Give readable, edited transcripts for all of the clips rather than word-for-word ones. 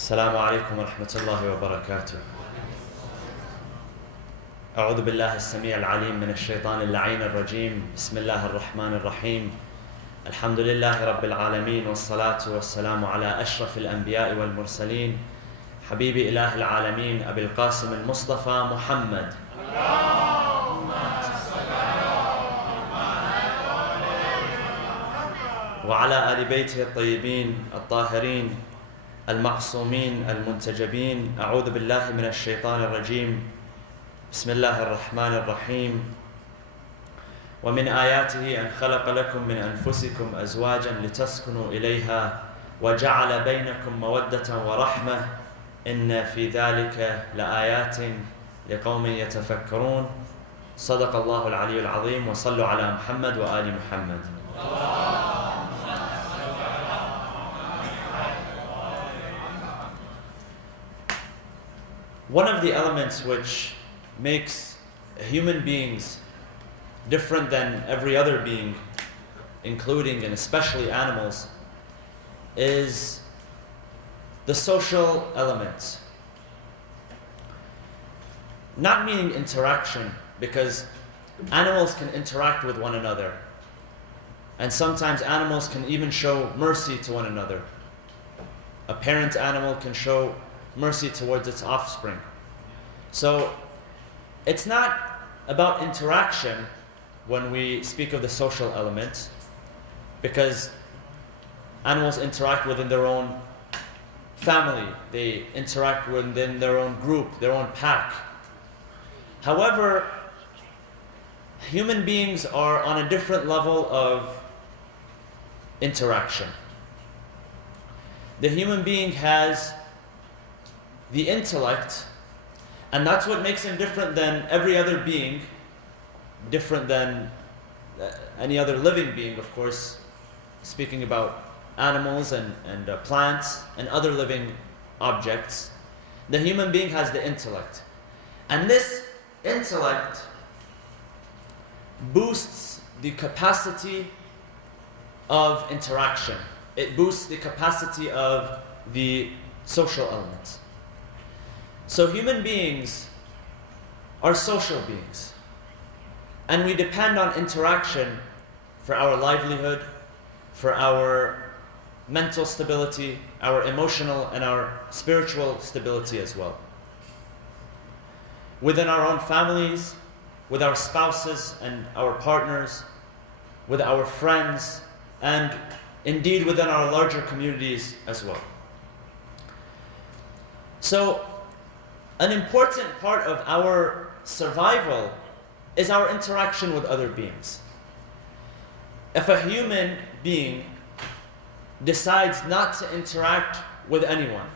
السلام عليكم ورحمة الله وبركاته. أعوذ بالله السميع العليم من الشيطان اللعين الرجيم. بسم الله الرحمن الرحيم. الحمد لله رب العالمين، والصلاة والسلام على أشرف الأنبياء والمرسلين، حبيب إله العالمين أبي القاسم المصطفى محمد. وعلى آل بيته الطيبين الطاهرين المعصومين المنتجبين. أعوذ بالله من الشيطان الرجيم. بسم الله الرحمن الرحيم. ومن آياته أن خلق لكم من أنفسكم أزواجا لتسكنوا إليها وجعل بينكم مودة ورحمة إن في ذلك لآيات لقوم يتفكرون. صدق الله العلي العظيم، وصلوا على محمد وآل محمد. One of the elements which makes human beings different than every other being, including and especially animals, is the social element. Not meaning interaction, because animals can interact with one another, and sometimes animals can even show mercy to one another. A parent animal can show mercy towards its offspring. So it's not about interaction when we speak of the social element, because animals interact within their own family, they interact within their own group, their own pack. However, human beings are on a different level of interaction. The human being has the intellect, and that's what makes him different than every other being, different than any other living being, of course, speaking about animals and plants and other living objects. The human being has the intellect. And this intellect boosts the capacity of interaction. It boosts the capacity of the social elements. So human beings are social beings, and we depend on interaction for our livelihood, for our mental stability, our emotional and our spiritual stability as well. Within our own families, with our spouses and our partners, with our friends, and indeed within our larger communities as well. So, an important part of our survival is our interaction with other beings. If a human being decides not to interact with anyone,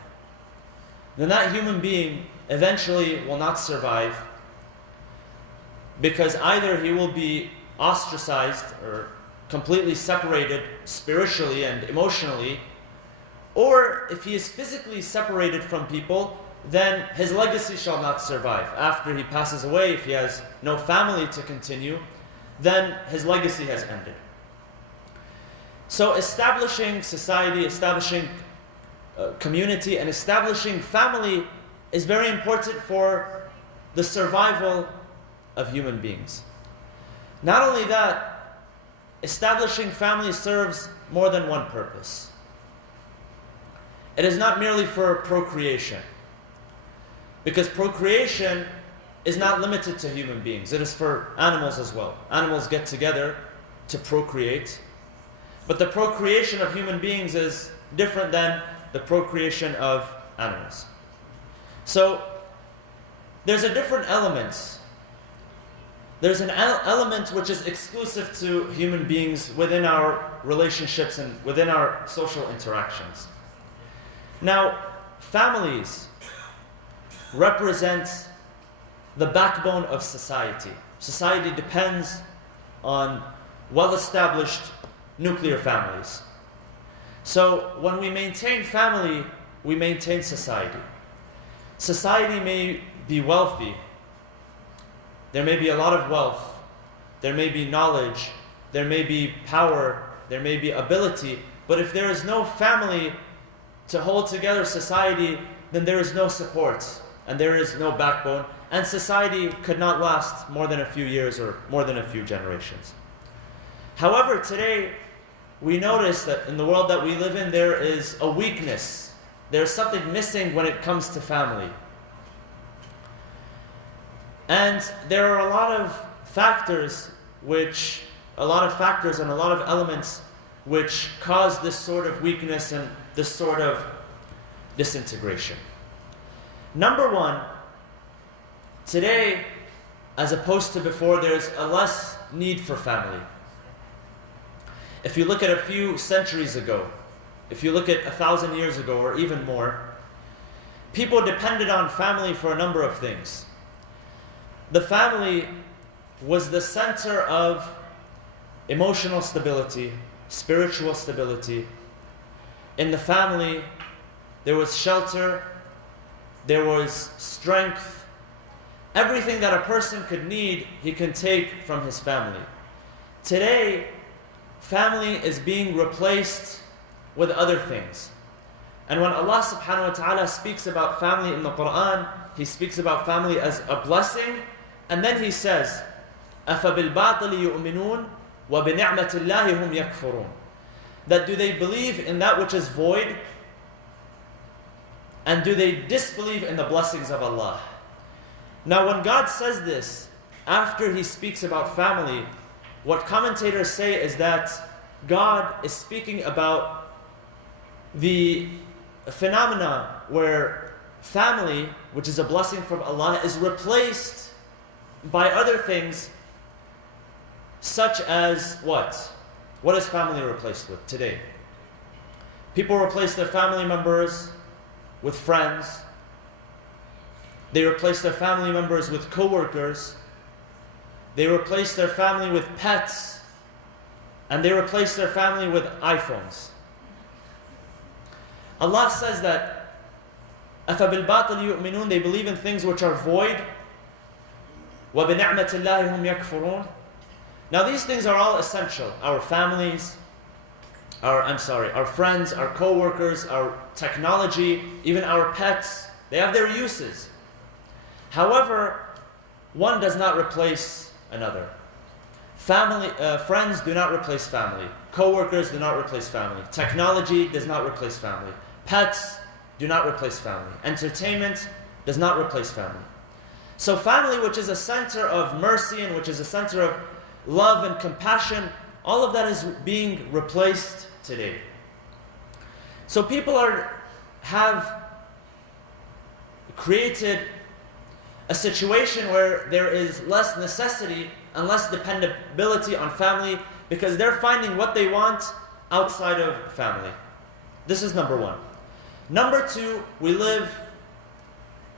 then that human being eventually will not survive, because either he will be ostracized or completely separated spiritually and emotionally, or if he is physically separated from people, then his legacy shall not survive. After he passes away, if he has no family to continue, then his legacy has ended. So establishing society, establishing community, and establishing family is very important for the survival of human beings. Not only that, establishing family serves more than one purpose. It is not merely for procreation, because procreation is not limited to human beings. It is for animals as well. Animals get together to procreate, but the procreation of human beings is different than the procreation of animals. So there's a different element. There's an element which is exclusive to human beings within our relationships and within our social interactions. Now, families represent the backbone of society. Society depends on well-established nuclear families. So when we maintain family, we maintain society. Society may be wealthy. There may be a lot of wealth. There may be knowledge. There may be power. There may be ability. But if there is no family to hold together society, then there is no support and there is no backbone, and society could not last more than a few years or more than a few generations. However, today we notice that in the world that we live in, there is a weakness. There's something missing when it comes to family. And there are a lot of factors and a lot of elements which cause this sort of weakness and this sort of disintegration. Number one, today, as opposed to before, there's a less need for family. If you look at a few centuries ago, if you look at 1,000 years ago or even more, people depended on family for a number of things. The family was the center of emotional stability, spiritual stability. In the family, there was shelter, there was strength. Everything that a person could need, he can take from his family. Today, family is being replaced with other things. And when Allah subhanahu wa ta'ala speaks about family in the Quran, He speaks about family as a blessing, and then He says, أَفَبِالْبَاطِلِ يُؤْمِنُونَ وَبِنِعْمَةِ اللَّهِ هُمْ يَكْفُرُونَ. That do they believe in that which is void, and do they disbelieve in the blessings of Allah? Now when God says this, after He speaks about family, what commentators say is that God is speaking about the phenomena where family, which is a blessing from Allah, is replaced by other things, such as what? What is family replaced with today? People replace their family members with friends. They replace their family members with co-workers. They replace their family with pets. And they replace their family with iPhones. Allah says that أَفَبِالْبَاطِلِ يُؤْمِنُونَ, they believe in things which are void. وَبِنِعْمَةِ اللَّهِ هُمْ يَكْفُرُونَ. Now these things are all essential. Our families, our friends, our co-workers, our technology, even our pets, they have their uses. However, one does not replace another. Friends do not replace family. Co-workers do not replace family. Technology does not replace family. Pets do not replace family. Entertainment does not replace family. So family, which is a center of mercy and which is a center of love and compassion, all of that is being replaced today. So people have created a situation where there is less necessity and less dependability on family because they're finding what they want outside of family. This is number one. Number two, we live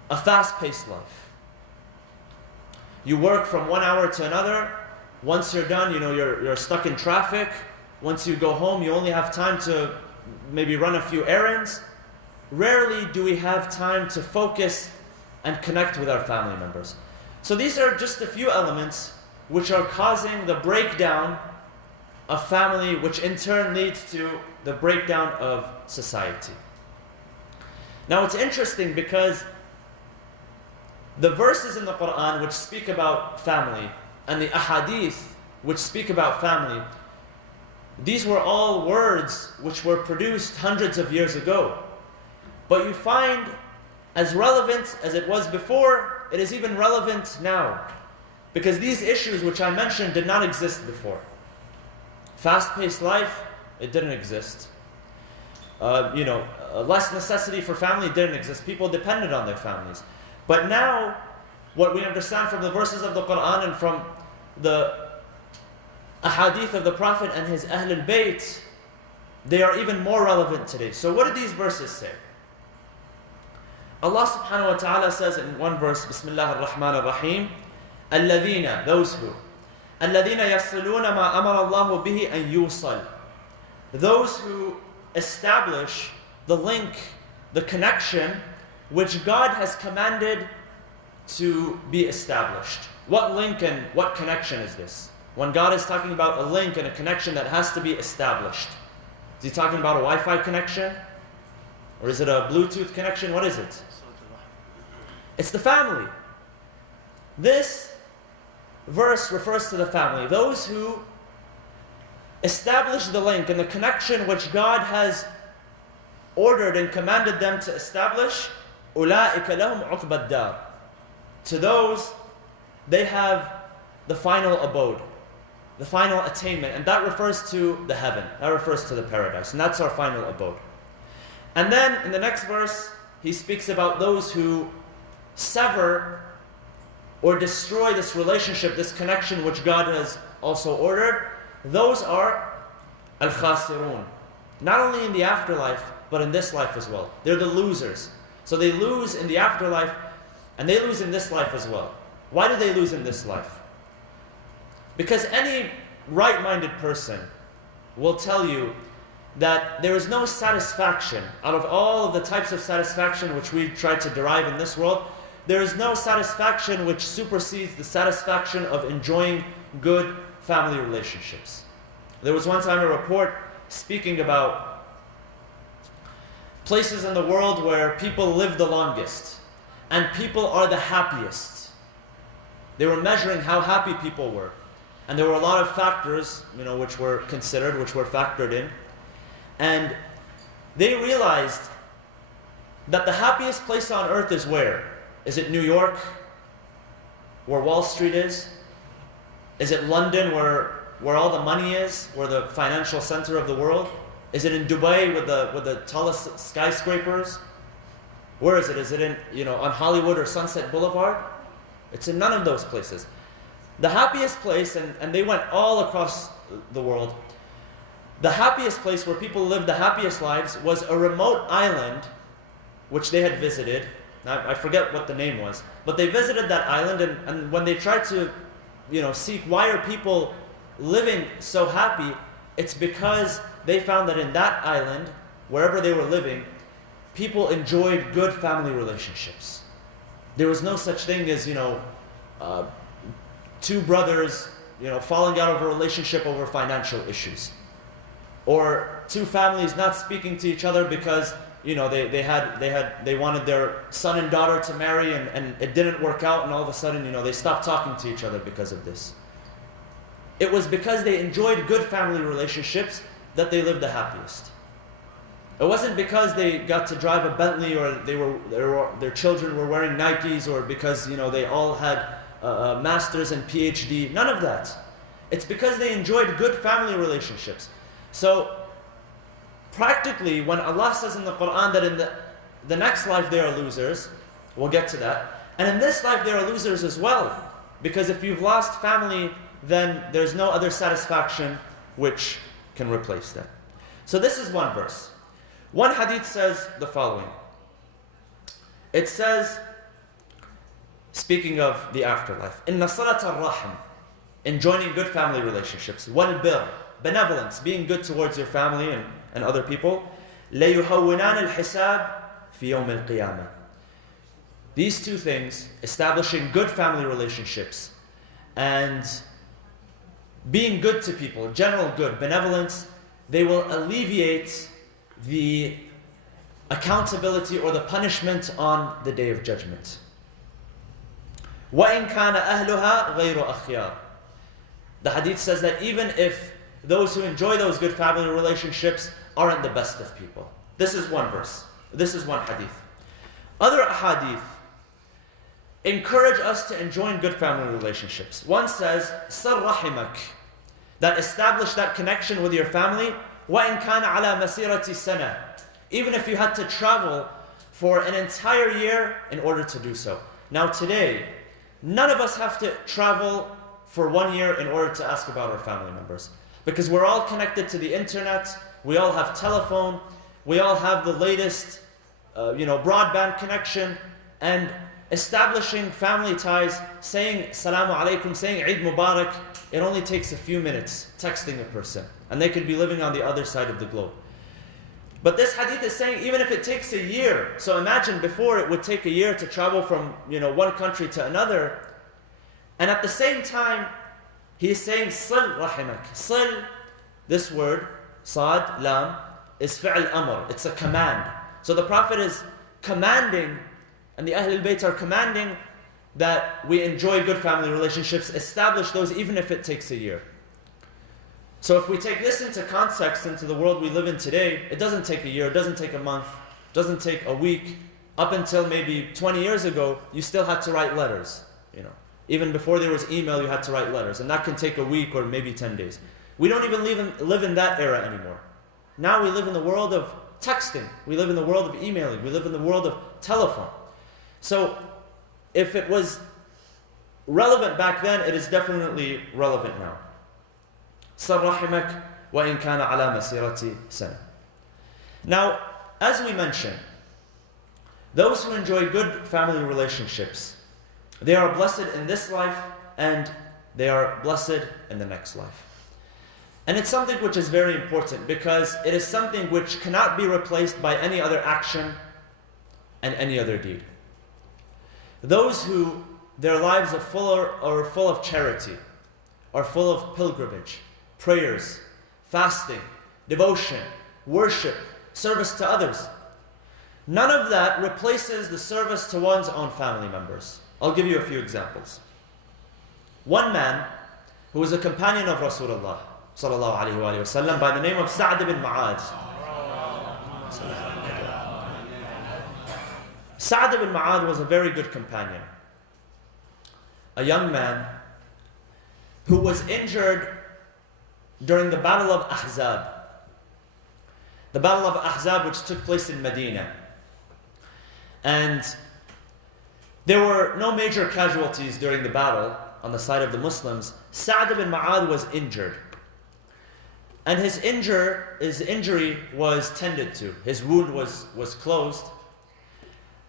a fast-paced life. You work from 1 hour to another. Once you're done, you're stuck in traffic. Once you go home, you only have time to maybe run a few errands. Rarely do we have time to focus and connect with our family members. So these are just a few elements which are causing the breakdown of family, which in turn leads to the breakdown of society. Now it's interesting because the verses in the Quran which speak about family and the ahadith which speak about family, these were all words which were produced hundreds of years ago. But you find, as relevant as it was before, it is even relevant now. Because these issues which I mentioned did not exist before. Fast-paced life, it didn't exist. Less necessity for family didn't exist. People depended on their families. But now, what we understand from the verses of the Quran and from the ahadith of the Prophet and his Ahl al-Bayt, they are even more relevant today. So what do these verses say? Allah subhanahu wa ta'ala says in one verse, Bismillah ar-Rahman ar-Rahim, الَّذِينَ, those who, الَّذِينَ يَصِلُونَ مَا أَمَرَ اللَّهُ بِهِ أَن يُوصَلْ, those who establish the link, the connection, which God has commanded to be established. What link and what connection is this? When God is talking about a link and a connection that has to be established, is He talking about a Wi-Fi connection? Or is it a Bluetooth connection? What is it? It's the family. This verse refers to the family. Those who establish the link and the connection which God has ordered and commanded them to establish, أُولَٰئِكَ لَهُمْ عُقْبَى الدَّارِ. To those, they have the final abode, the final attainment, and that refers to the heaven, that refers to the paradise, and that's our final abode. And then in the next verse, he speaks about those who sever or destroy this relationship, this connection which God has also ordered. Those are Al-Khasirun. Not only in the afterlife, but in this life as well. They're the losers. So they lose in the afterlife, and they lose in this life as well. Why do they lose in this life? Because any right-minded person will tell you that there is no satisfaction out of all of the types of satisfaction which we try to derive in this world. There is no satisfaction which supersedes the satisfaction of enjoying good family relationships. There was one time a report speaking about places in the world where people live the longest and people are the happiest. They were measuring how happy people were. And there were a lot of factors, which were considered, which were factored in. And they realized that the happiest place on earth is where? Is it New York, where Wall Street is? Is it London, where all the money is, where the financial center of the world? Is it in Dubai with the tallest skyscrapers? Where is it? Is it in on Hollywood or Sunset Boulevard? It's in none of those places. The happiest place, and they went all across the world, the happiest place where people lived the happiest lives was a remote island which they had visited. I forget what the name was, but they visited that island, and when they tried to seek why are people living so happy, it's because they found that in that island, wherever they were living, people enjoyed good family relationships. There was no such thing as two brothers falling out of a relationship over financial issues, or two families not speaking to each other because they wanted their son and daughter to marry and it didn't work out, and all of a sudden they stopped talking to each other because of this. It was because they enjoyed good family relationships that they lived the happiest. It wasn't because they got to drive a Bentley or their children were wearing Nikes, or because they all had a master's and PhD. None of that. It's because they enjoyed good family relationships. So practically, when Allah says in the Quran that in the next life they are losers, we'll get to that, and in this life they are losers as well, because if you've lost family, then there's no other satisfaction which can replace that. So this is one verse. One hadith says the following. It says, speaking of the afterlife, إِنَّ صِلَةَ الرَّحْمِ, enjoining good family relationships, وَالْبِرْ, benevolence, being good towards your family and other people, لَيُهَوِّنَانِ الْحِسَابِ فِي يَوْمِ الْقِيَامَةِ. These two things, establishing good family relationships and being good to people, general good, benevolence, they will alleviate the accountability or the punishment on the Day of Judgment. وَإِنْ كَانَ أَهْلُهَا غَيْرُ أَخْيَارٍ. The hadith says that even if those who enjoy those good family relationships aren't the best of people. This is one verse. This is one hadith. Other hadith encourage us to enjoy good family relationships. One says, صَلْ رَحِمَكَ, that establish that connection with your family. وَإِنْ كَانَ عَلَى مَسِيرَةِ سَنَةٍ, even if you had to travel for an entire year in order to do so. Now today, none of us have to travel for 1 year in order to ask about our family members, because we're all connected to the internet, we all have telephone, we all have the latest broadband connection, and establishing family ties, saying Salamu Alaikum, saying Eid Mubarak, it only takes a few minutes texting a person, and they could be living on the other side of the globe. But this hadith is saying even if it takes a year, so imagine before it would take a year to travel from one country to another, and at the same time he is saying Sil Rahimak. Sil, this word, Sad, Lam, is fi'l amr, it's a command. So the Prophet is commanding, and the Ahlul Bayt are commanding, that we enjoy good family relationships, establish those even if it takes a year. So if we take this into context, into the world we live in today, it doesn't take a year, it doesn't take a month, it doesn't take a week. Up until maybe 20 years ago, you still had to write letters. Even before there was email, you had to write letters, and that can take a week or maybe 10 days. We don't even live in that era anymore. Now we live in the world of texting, we live in the world of emailing, we live in the world of telephone. So if it was relevant back then, it is definitely relevant now. صل رحمك وإن كان على مسيرة سنة. Now, as we mentioned, those who enjoy good family relationships, they are blessed in this life and they are blessed in the next life. And it's something which is very important because it is something which cannot be replaced by any other action and any other deed. Those who their lives are full of charity, are full of pilgrimage, prayers, fasting, devotion, worship, service to others, none of that replaces the service to one's own family members. I'll give you a few examples. One man who was a companion of Rasulullah sallallahu alaihi wasallam by the name of Sa'd ibn Mu'adh. Sa'd ibn Mu'adh was a very good companion. A young man who was injured during the Battle of Ahzab. The Battle of Ahzab, which took place in Medina. And there were no major casualties during the battle on the side of the Muslims. Sa'd ibn Mu'adh was injured. And his injury was tended to. His wound was closed.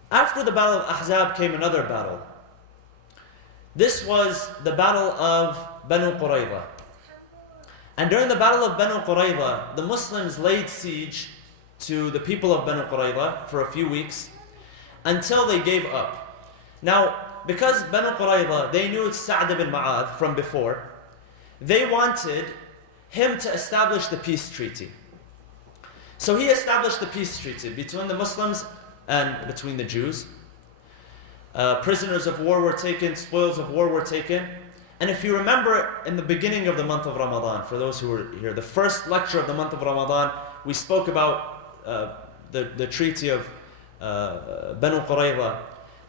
After the Battle of Ahzab came another battle. This was the Battle of Banu Qurayza. And during the Battle of Banu Qurayza, the Muslims laid siege to the people of Banu Qurayza for a few weeks until they gave up. Now, because Banu Qurayza, they knew Sa'd ibn Mu'adh from before, they wanted him to establish the peace treaty. So he established the peace treaty between the Muslims and between the Jews. Prisoners of war were taken, spoils of war were taken. And if you remember in the beginning of the month of Ramadan, for those who were here, the first lecture of the month of Ramadan, we spoke about the treaty of Banu Qurayza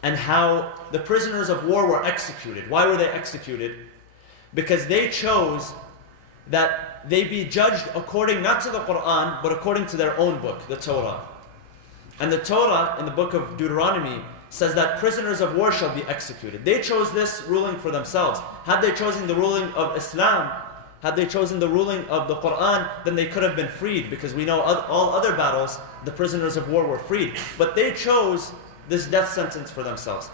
and how the prisoners of war were executed. Why were they executed? Because they chose that they be judged according not to the Quran, but according to their own book, the Torah. And the Torah in the book of Deuteronomy says that prisoners of war shall be executed. They chose this ruling for themselves. Had they chosen the ruling of Islam, had they chosen the ruling of the Quran, then they could have been freed, because we know all other battles, the prisoners of war were freed. But they chose this death sentence for themselves.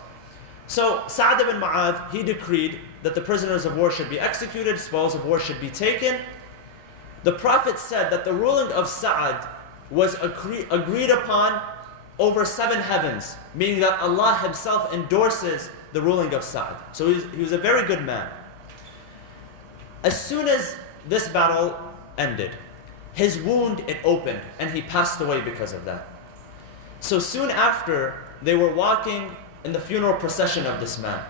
So Sa'd ibn Mu'adh, he decreed that the prisoners of war should be executed, spoils of war should be taken. The Prophet said that the ruling of Sa'd was agreed upon over 7 heavens, meaning that Allah Himself endorses the ruling of Sa'd. So he was a very good man. As soon as this battle ended, his wound, it opened, and he passed away because of that. So soon after, they were walking in the funeral procession of this man.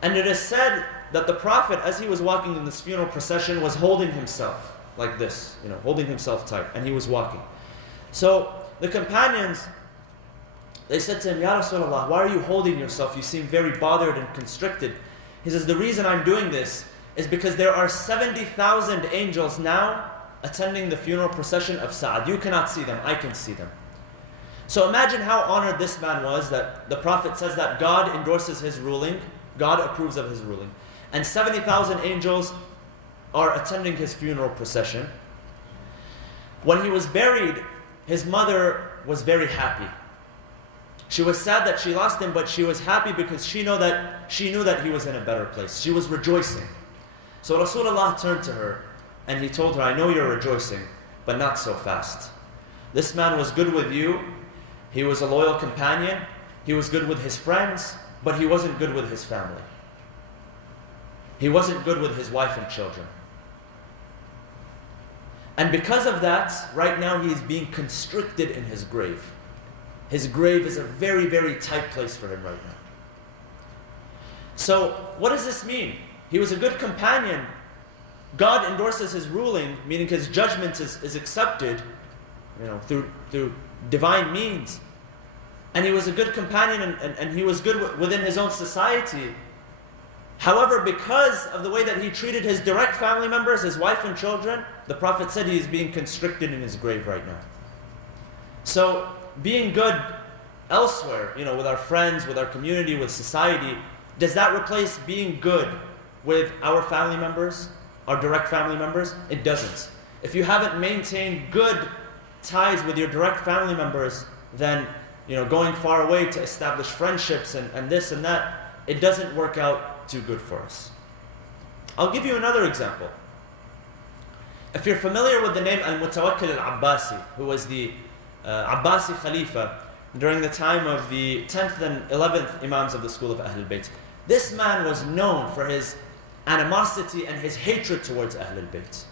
And it is said that the Prophet, as he was walking in this funeral procession, was holding himself like this, holding himself tight, and he was walking. So the companions, they said to him, Ya Rasulullah, why are you holding yourself? You seem very bothered and constricted. He says, the reason I'm doing this is because there are 70,000 angels now attending the funeral procession of Sa'd. You cannot see them, I can see them. So imagine how honored this man was that the Prophet says that God endorses his ruling, God approves of his ruling. And 70,000 angels are attending his funeral procession. When he was buried, his mother was very happy. She was sad that she lost him, but she was happy because she knew that he was in a better place. She was rejoicing. So Rasulullah turned to her and he told her, I know you're rejoicing, but not so fast. This man was good with you. He was a loyal companion. He was good with his friends, but he wasn't good with his family. He wasn't good with his wife and children. And because of that, right now he is being constricted in his grave. His grave is a very, very tight place for him right now. So what does this mean? He was a good companion. God endorses his ruling, meaning his judgment is accepted, through divine means. And he was a good companion, and he was good within his own society. However, because of the way that he treated his direct family members, his wife and children, the Prophet said he is being constricted in his grave right now. So being good elsewhere, with our friends, with our community, with society, does that replace being good with our family members, our direct family members? It doesn't. If you haven't maintained good ties with your direct family members, then going far away to establish friendships and this and that, it doesn't work out too good for us. I'll give you another example. If you're familiar with the name Al-Mutawakkil Al-Abbasi, who was the Abbasi Khalifa during the time of the 10th and 11th Imams of the school of Ahlul Bayt. This man was known for his animosity and his hatred towards Ahlul Bayt.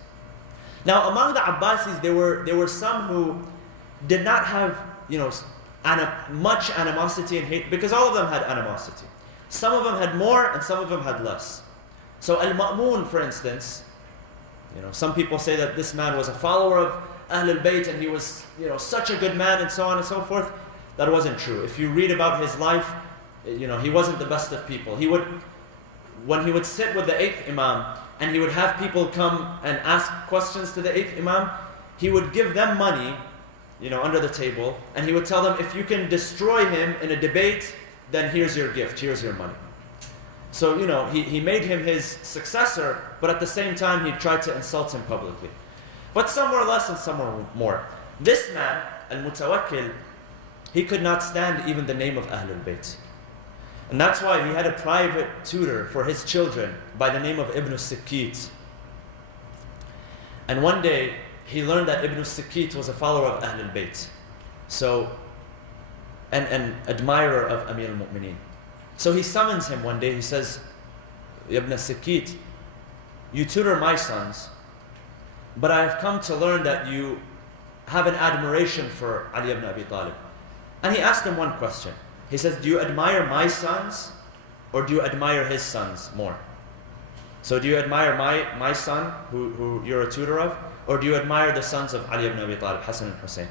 Now, among the Abbasis, there were some who did not have, much animosity and hate, because all of them had animosity. Some of them had more, and some of them had less. So Al-Ma'mun, for instance, some people say that this man was a follower of Ahlul Bayt, and he was, such a good man, and so on and so forth. That wasn't true. If you read about his life, he wasn't the best of people. When he would sit with the 8th Imam, and he would have people come and ask questions to the 8th Imam, he would give them money, under the table, and he would tell them, if you can destroy him in a debate, then here's your gift, here's your money. So, he made him his successor, but at the same time, he tried to insult him publicly. But some were less and some were more. This man, Al-Mutawakkil, he could not stand even the name of Ahlul Bayt. And that's why he had a private tutor for his children by the name of Ibn Sikit. And one day, he learned that Ibn Sikit was a follower of Ahlul Bayt. So, an admirer of Amir al-Mu'mineen. So he summons him one day. He says, Ibn Sikit, you tutor my sons, but I have come to learn that you have an admiration for Ali ibn Abi Talib. And he asked him one question. He says, do you admire my sons, or do you admire his sons more? So do you admire my son, who you're a tutor of, or do you admire the sons of Ali ibn Abi Talib, Hassan and Hussein?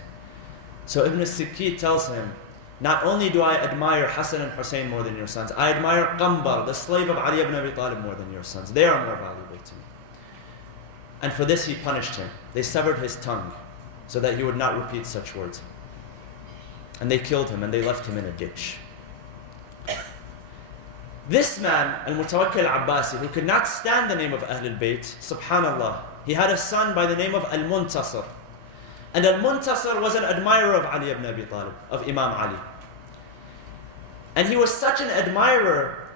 So Ibn Sikit tells him, not only do I admire Hassan and Hussein more than your sons, I admire Qambar, the slave of Ali ibn Abi Talib, more than your sons. They are more valuable to me. And for this he punished him. They severed his tongue so that he would not repeat such words. And they killed him and they left him in a ditch. This man, Al-Mutawakkil Al-Abbasi, who could not stand the name of Ahlul Bayt, subhanallah, he had a son by the name of Al-Muntasir. And Al-Muntasir was an admirer of Ali ibn Abi Talib, of Imam Ali. And he was such an admirer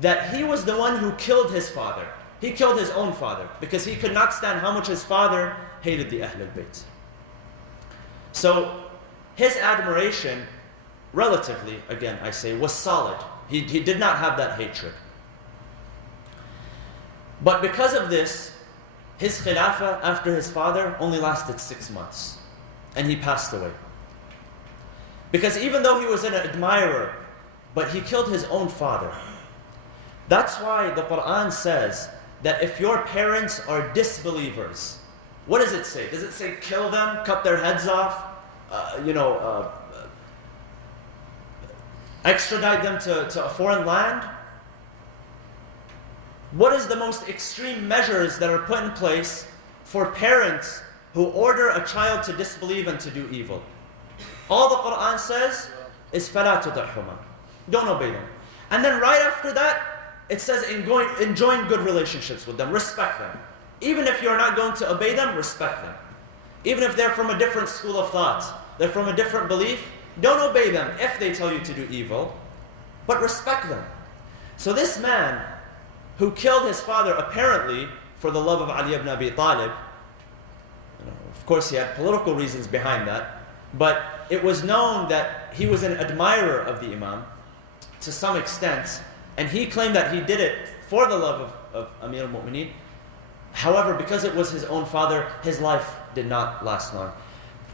that he was the one who killed his father. He killed his own father because he could not stand how much his father hated the Ahlul Bayt. So his admiration, relatively, again I say, was solid. He did not have that hatred. But because of this, his khilafah after his father only lasted 6 months. And he passed away. Because even though he was an admirer, but he killed his own father. That's why the Quran says that if your parents are disbelievers, what does it say? Does it say kill them, cut their heads off, extradite them to a foreign land? What is the most extreme measures that are put in place for parents who order a child to disbelieve and to do evil? All the Quran says is فَلَا تُطِعْهُمَا. Don't obey them. And then right after that, it says enjoin good relationships with them, respect them. Even if you're not going to obey them, respect them. Even if they're from a different school of thought, they're from a different belief, don't obey them if they tell you to do evil, but respect them. So this man who killed his father apparently for the love of Ali ibn Abi Talib, of course he had political reasons behind that, but it was known that he was an admirer of the Imam to some extent, and he claimed that he did it for the love of Amir al-Mu'mineen. However, because it was his own father, his life did not last long.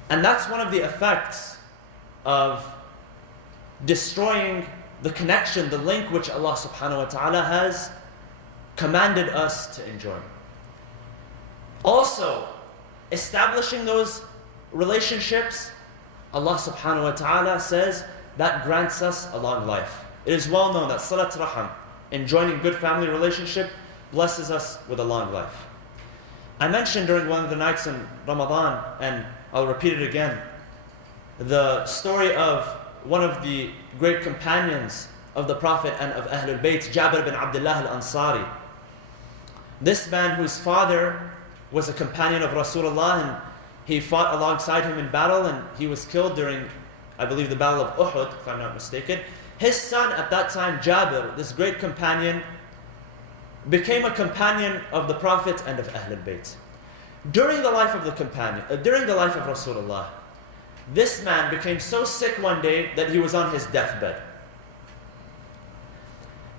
And that's one of the effects of destroying the connection, the link which Allah subhanahu wa ta'ala has commanded us to enjoy. Also, establishing those relationships, Allah subhanahu wa ta'ala says that grants us a long life. It is well known that salat raham, enjoying good family relationship, blesses us with a long life. I mentioned during one of the nights in Ramadan, and I'll repeat it again, the story of one of the great companions of the Prophet and of Ahlul Bayt, Jabir bin Abdullah al-Ansari. This man whose father was a companion of Rasulullah, and he fought alongside him in battle, and he was killed during, I believe, the Battle of Uhud, if I'm not mistaken. His son at that time, Jabir, this great companion, became a companion of the Prophet and of Ahlul Bayt. During the life of the companion, during the life of Rasulullah, this man became so sick one day that he was on his deathbed.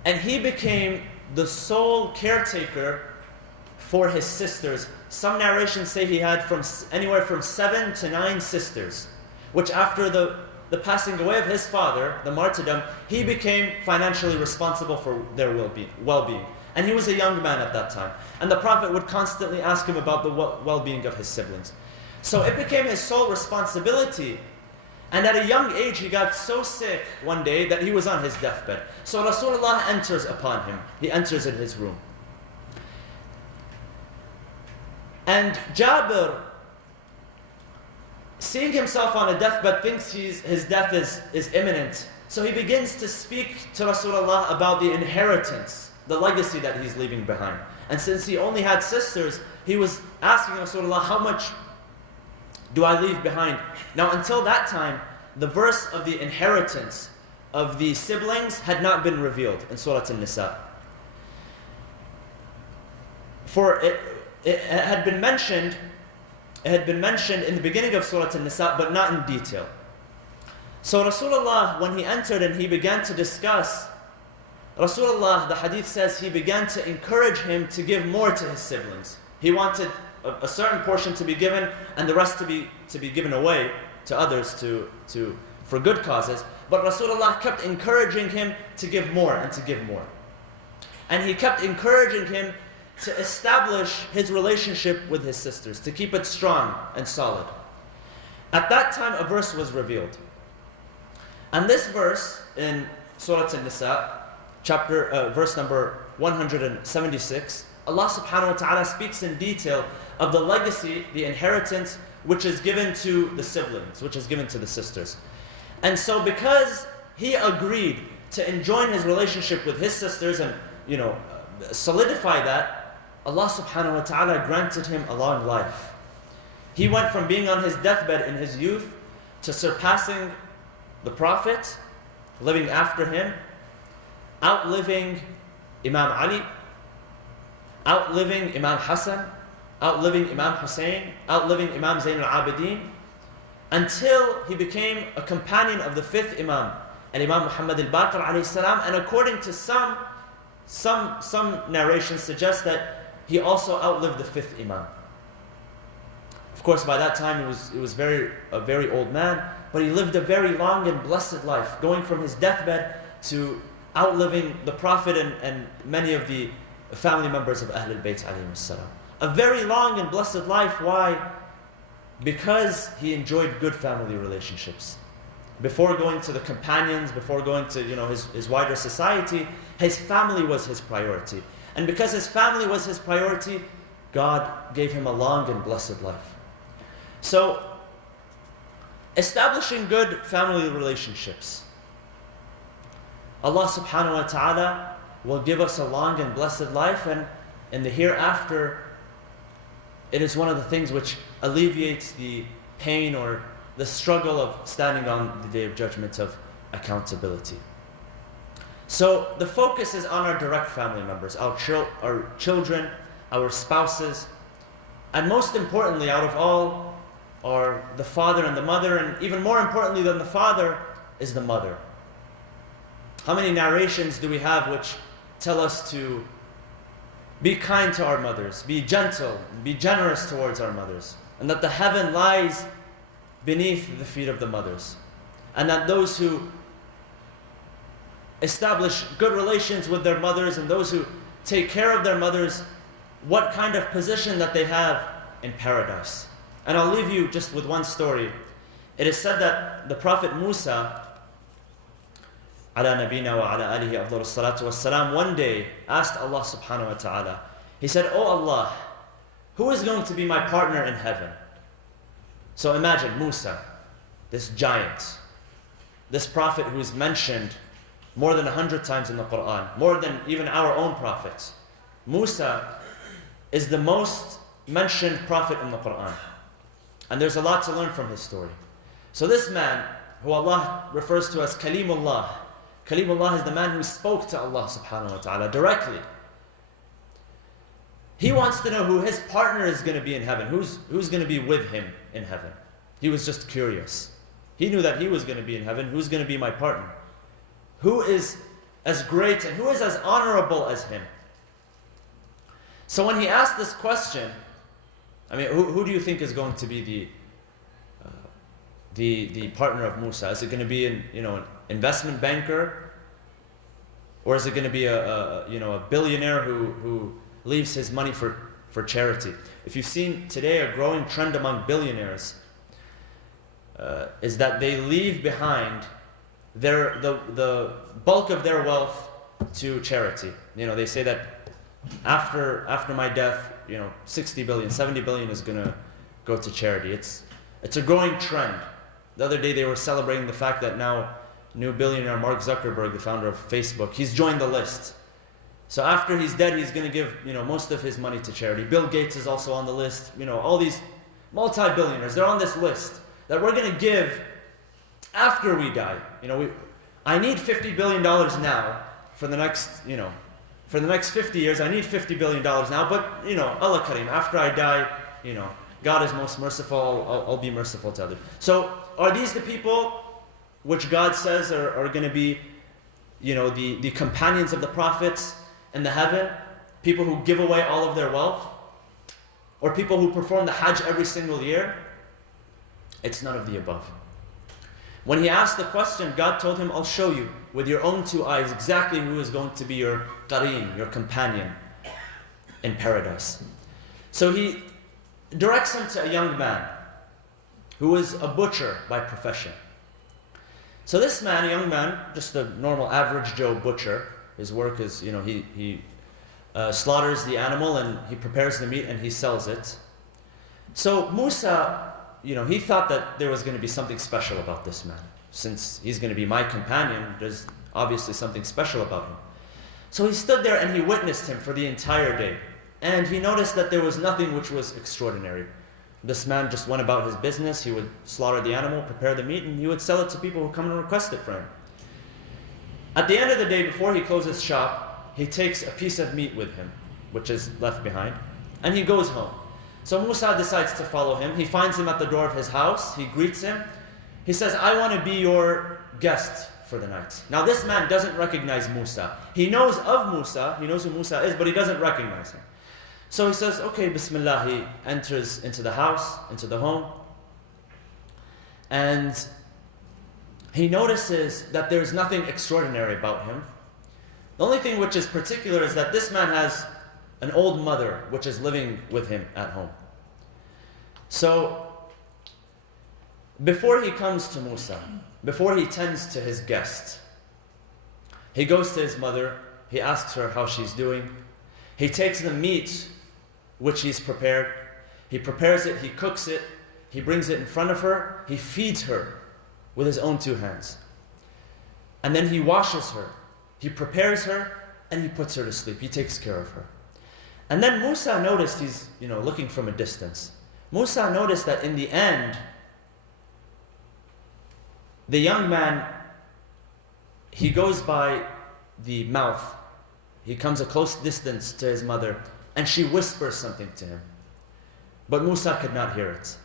And he became the sole caretaker for his sisters. Some narrations say he had anywhere from 7 to 9 sisters, which after the passing away of his father, the martyrdom, he became financially responsible for their well-being. And he was a young man at that time. And the Prophet would constantly ask him about the well-being of his siblings. So it became his sole responsibility. And at a young age, he got so sick one day that he was on his deathbed. So Rasulullah enters upon him. He enters in his room. And Jabir, seeing himself on a deathbed, thinks his death is imminent. So he begins to speak to Rasulullah about the inheritance, the legacy that he's leaving behind. And since he only had sisters, he was asking Rasulullah, how much do I leave behind? Now, until that time, the verse of the inheritance of the siblings had not been revealed in Surah An-Nisa. For it had been mentioned in the beginning of Surah An-Nisa, but not in detail. So Rasulullah, when he entered and he began to discuss, Rasulullah, the hadith says, he began to encourage him to give more to his siblings. He wanted a certain portion to be given and the rest to be given away to others for good causes. But Rasulullah kept encouraging him to give more and to give more. And he kept encouraging him to establish his relationship with his sisters, to keep it strong and solid. At that time, a verse was revealed. And this verse in Surah An-Nisa, verse number 176, Allah subhanahu wa ta'ala speaks in detail of the legacy, the inheritance, which is given to the siblings, which is given to the sisters. And so because he agreed to enjoin his relationship with his sisters and, solidify that, Allah subhanahu wa ta'ala granted him a long life. He went from being on his deathbed in his youth to surpassing the Prophet, living after him, outliving Imam Ali, outliving Imam Hassan, outliving Imam Hussein, outliving Imam Zayn al-Abidin, until he became a companion of the 5th Imam, Imam Muhammad al-Baqir alayhi salam. And according to some narrations suggest that he also outlived the 5th Imam. Of course, by that time he was a very old man, but he lived a very long and blessed life, going from his deathbed to outliving the Prophet and many of the family members of Ahlul Bayt alayhim salam. A very long and blessed life. Why? Because he enjoyed good family relationships. Before going to the companions, before going to his wider society, his family was his priority. And because his family was his priority, God gave him a long and blessed life. So, establishing good family relationships, Allah subhanahu wa ta'ala will give us a long and blessed life, and in the hereafter, it is one of the things which alleviates the pain or the struggle of standing on the Day of Judgment of accountability. So the focus is on our direct family members, our children, our spouses, and most importantly out of all are the father and the mother, and even more importantly than the father is the mother. How many narrations do we have which tell us to be kind to our mothers, be gentle, be generous towards our mothers, and that the heaven lies beneath the feet of the mothers, and that those who establish good relations with their mothers and those who take care of their mothers, what kind of position that they have in paradise. And I'll leave you just with one story. It is said that the Prophet Musa, ala nabina wa ala alihi afdal salatu wassalam, one day asked Allah subhanahu wa ta'ala, he said, "Oh Allah, who is going to be my partner in heaven?" So imagine Musa, this giant, this prophet who is mentioned more than 100 times in the Quran, more than even our own prophets. Musa is the most mentioned prophet in the Quran. And there's a lot to learn from his story. So this man, who Allah refers to as Kalimullah, Kalimullah is the man who spoke to Allah subhanahu wa ta'ala directly. He wants to know who his partner is going to be in heaven, who's going to be with him in heaven. He was just curious. He knew that he was going to be in heaven. Who's going to be my partner? Who is as great and who is as honorable as him? So when he asked this question, I mean, who do you think is going to be the partner of Musa? Is it going to be an investment banker, or is it going to be a billionaire who leaves his money for charity? If you've seen today a growing trend among billionaires, is that they leave behind the bulk of their wealth to charity. They say that after my death, 60 billion, 70 billion is going to go to charity. It's a growing trend. The other day they were celebrating the fact that now new billionaire Mark Zuckerberg, the founder of Facebook, he's joined the list. So after he's dead, he's going to give most of his money to charity. Bill Gates is also on the list. All these multi-billionaires, they're on this list that we're going to give after we die. I need $50 billion now for the next, for the next 50 years. I need $50 billion now, but Allah Kareem, after I die, God is most merciful. I'll be merciful to others. So are these the people which God says are going to be, the companions of the prophets in the heaven? People who give away all of their wealth? Or people who perform the Hajj every single year? It's none of the above. When he asked the question, God told him, I'll show you with your own two eyes exactly who is going to be your qareen, your companion in paradise. So he directs him to a young man who is a butcher by profession. So this man, a young man, just a normal average Joe butcher, his work is, he slaughters the animal and he prepares the meat and he sells it. So Musa, he thought that there was going to be something special about this man. Since he's going to be my companion, there's obviously something special about him. So he stood there and he witnessed him for the entire day. And he noticed that there was nothing which was extraordinary. This man just went about his business. He would slaughter the animal, prepare the meat, and he would sell it to people who come and request it for him. At the end of the day, before he closes shop, he takes a piece of meat with him, which is left behind, and he goes home. So Musa decides to follow him. He finds him at the door of his house. He greets him. He says, I want to be your guest for the night. Now this man doesn't recognize Musa. He knows of Musa. He knows who Musa is, but he doesn't recognize him. So he says, okay, Bismillah. He enters into the house, into the home. And he notices that there's nothing extraordinary about him. The only thing which is particular is that this man has an old mother which is living with him at home. So, before he comes to Musa, before he tends to his guest, he goes to his mother, he asks her how she's doing. He takes the meat which he's prepared, he prepares it, he cooks it, he brings it in front of her, he feeds her with his own two hands. And then he washes her, he prepares her, and he puts her to sleep. He takes care of her. And then Musa noticed, he's looking from a distance. Musa noticed that in the end, the young man, he goes by the mouth. He comes a close distance to his mother, and she whispers something to him. But Musa could not hear it.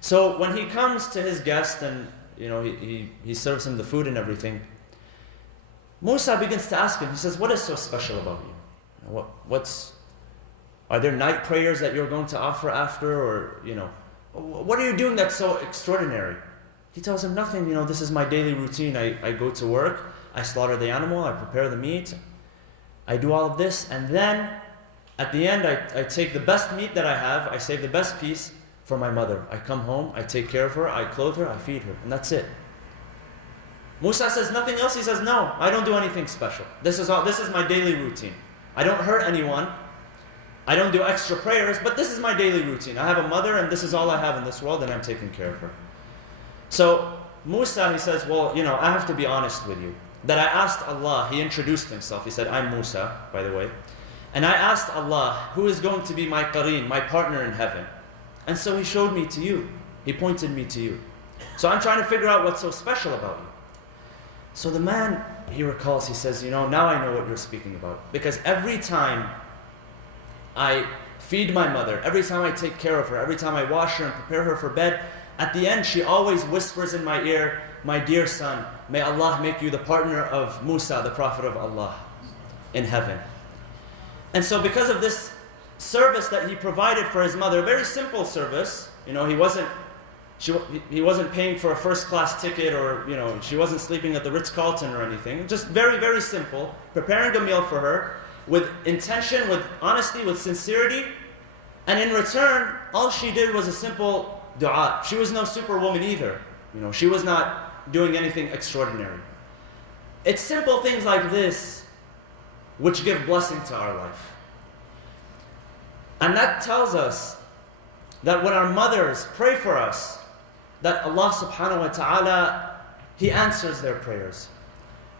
So when he comes to his guest and he serves him the food and everything, Musa begins to ask him, he says, what is so special about you? Are there night prayers that you're going to offer after? Or, what are you doing that's so extraordinary? He tells him, nothing, this is my daily routine. I go to work, I slaughter the animal, I prepare the meat, I do all of this, and then at the end I take the best meat that I have, I save the best piece for my mother. I come home, I take care of her, I clothe her, I feed her, and that's it. Musa says nothing else. He says, no, I don't do anything special. This is my daily routine. I don't hurt anyone. I don't do extra prayers, but this is my daily routine. I have a mother and this is all I have in this world and I'm taking care of her. So Musa, he says, well, I have to be honest with you. That I asked Allah, he introduced himself. He said, I'm Musa, by the way. And I asked Allah, who is going to be my qareen, my partner in heaven? And so he showed me to you. He pointed me to you. So I'm trying to figure out what's so special about you. So the man, he recalls, he says, now I know what you're speaking about. Because every time I feed my mother, every time I take care of her, every time I wash her and prepare her for bed, at the end she always whispers in my ear, my dear son, may Allah make you the partner of Musa, the Prophet of Allah, in heaven. And so because of this service that he provided for his mother, a very simple service, he wasn't paying for a first-class ticket, or she wasn't sleeping at the Ritz-Carlton or anything. Just very, very simple, preparing a meal for her with intention, with honesty, with sincerity. And in return, all she did was a simple dua. She was no superwoman either. She was not doing anything extraordinary. It's simple things like this which give blessing to our life. And that tells us that when our mothers pray for us, that Allah subhanahu wa ta'ala, He answers their prayers.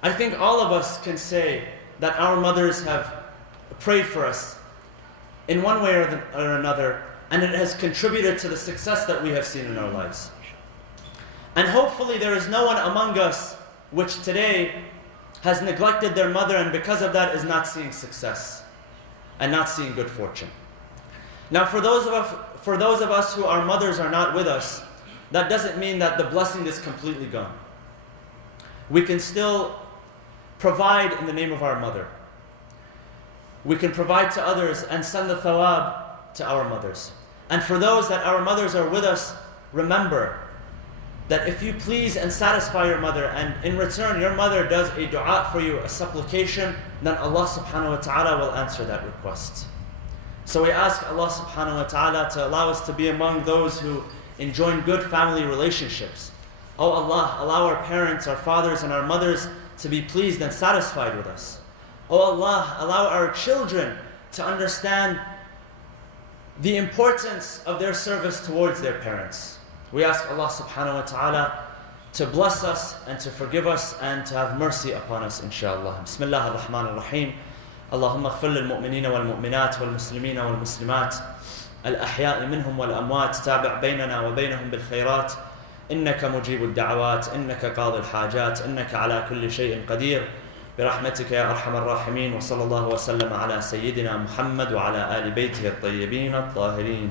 I think all of us can say that our mothers have prayed for us in one way or another, and it has contributed to the success that we have seen in our lives. And hopefully there is no one among us which today has neglected their mother, and because of that is not seeing success and not seeing good fortune. Now for those of us who our mothers are not with us, that doesn't mean that the blessing is completely gone. We can still provide in the name of our mother. We can provide to others and send the thawab to our mothers. And for those that our mothers are with us, remember that if you please and satisfy your mother, and in return your mother does a dua for you, a supplication, then Allah subhanahu wa ta'ala will answer that request. So we ask Allah subhanahu wa ta'ala to allow us to be among those who enjoy good family relationships. Oh Allah, allow our parents, our fathers and our mothers to be pleased and satisfied with us. Oh Allah, allow our children to understand the importance of their service towards their parents. We ask Allah subhanahu wa ta'ala to bless us and to forgive us and to have mercy upon us, inshallah. Bismillah ar-Rahman ar-Rahim. اللهم اغفر للمؤمنين والمؤمنات والمسلمين والمسلمات الأحياء منهم والأموات تابع بيننا وبينهم بالخيرات إنك مجيب الدعوات إنك قاضي الحاجات إنك على كل شيء قدير برحمتك يا أرحم الراحمين وصلى الله وسلم على سيدنا محمد وعلى آل بيته الطيبين الطاهرين.